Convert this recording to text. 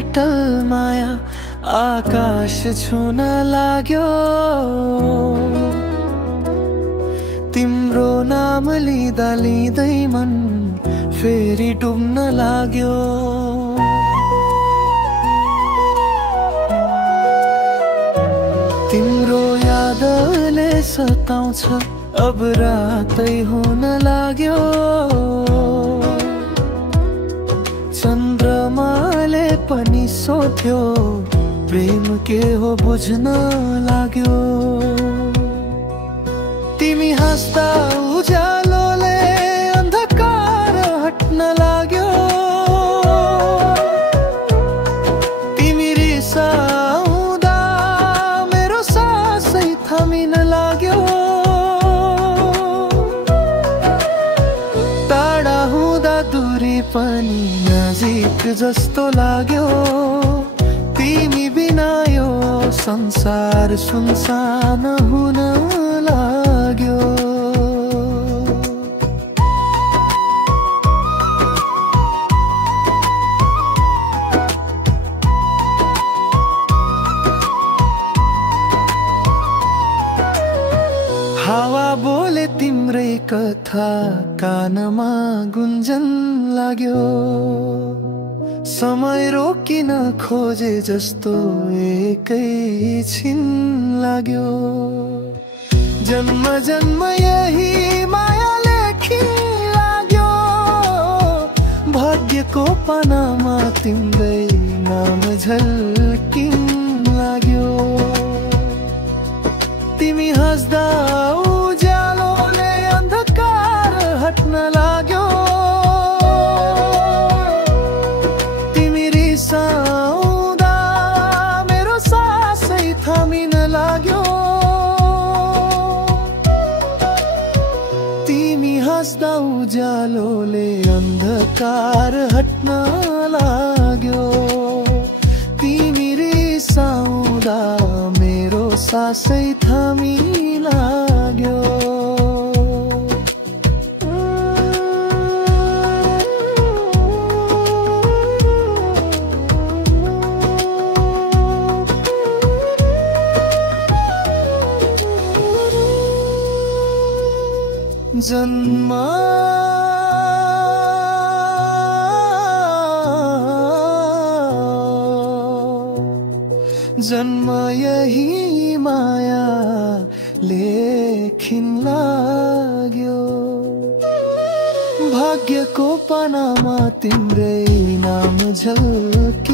अटल माया आकाश छुन लाग्यो। तिम्रो नाम लिँदा लिँदै मन फेरि डुब्न लाग्यो। तिम्रो यादले सताउँछ अब रातै हुन लाग्यो। चन्द्रमाले पनि सोध्यो प्रेम के हो बुझ्न लाग्यो। तिमी हाँस्दा उज्यालोले अन्धकार हट्न लाग्यो। तिमी रिसाउँदा मेरो सासै थमिन लाग्यो। टाढा हुँदा दूरी पनि नजिक जस्तो लाग्यो। तिमी बिना यो संसार सुनसान हुन लाग्यो। हावा बोले तिम्रै कथा कानमा गुन्जन लाग्यो। समय रोकिन खोजे जस्तो एकैछिन लाग्यो। जन्म जन्म यही माया लेखी लाग्यो। भाग्यको पानामा तिम्रै नाम झल्किन लाग्यो। तिमी हाँस्दा उज्यालोले अन्धकार हट्न लाग्यो। तिमी रिसाउँदा मेरो सासै थमिन लाग्यो। तिमी हाँस्दा उज्यालोले अन्धकार हट्न लाग्यो। तिमी रिसाउँदा मेरो सासै थमिन लाग्यो। जन्म जन्म यही माया लेखिन लाग्यो। भाग्यको पानामा तिम्रै नाम झल्किन